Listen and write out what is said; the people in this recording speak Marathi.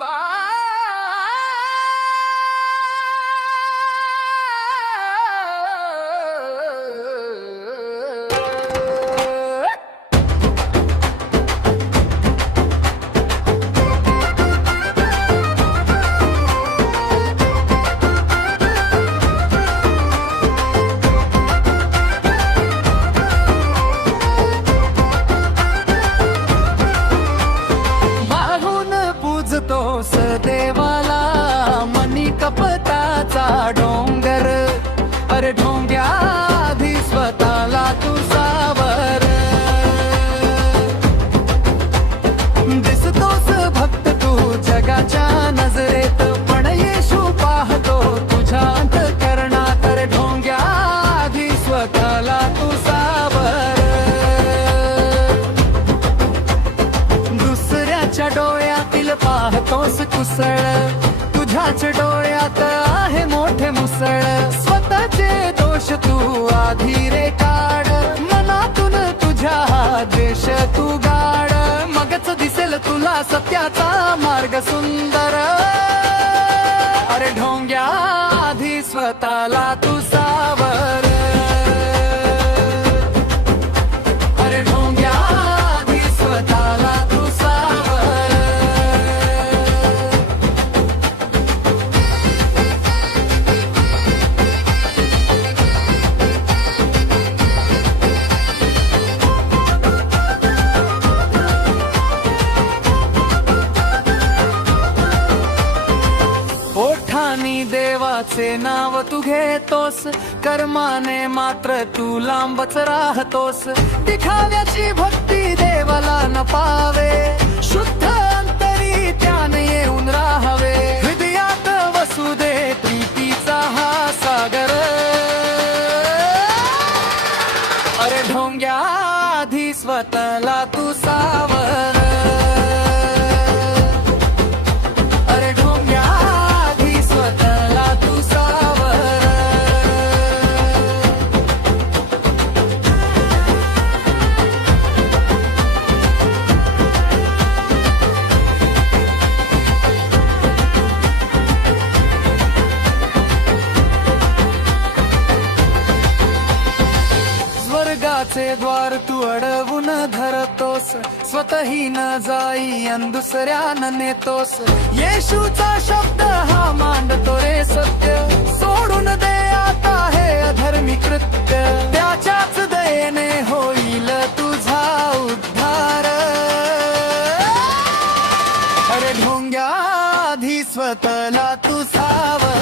बा तोस देवाला मनी कपताचा डोंगर, अरे ढोंग्या आधी स्वतःला तू सावर. दिसतोस भक्त तू जगाच्या नजरेत, पण येशू पाहतो तुझ्या अंतःकरणात. अरे ढोंग्या आधी स्वतःला तू सावर. दुसऱ्याच्या डोळ्यातील पाहतोस कुसळ, तुझ्याच डोळ्यात आहे मोठे मुसळ. स्वतःचे दोष तू आधी रे काढ, मनातून तुझ्या हा द्वेष तू गाड. मगच दिसेल तुला सत्याचा मार्ग सुंदर. अरे ढोंग्या आधी स्वतःला तू सावर. अरे ढोंग्या आधी स्वतःला तू सावर. ओठानी देवाचे नाव तू घेतोस, कर्माने मात्र तू लांबच राहतोस. दिखाव्याची भक्ती देवाला न पावे, शुद्ध अंतरी त्याने येऊन राहावे. हृदयात वसू दे प्रीतीचा हा सागर. अरे ढोंग्या आधी स्वतःला तू सावर. अरे ढोंग्या आधी स्वतःला तू सावर. स्वर्गाचे द्वार तू अडवून धरतोस, स्वतःही न जाई अन दुसऱ्यानं नेतोस. येशूचा शब्द हा मांडतो रे सत्य, सोडून दे आता हे अधर्मी कृत्य. त्याच्याच दयेने होईल तुझा उद्धार. अरे ढोंग्या आधी स्वतःला तू सावर.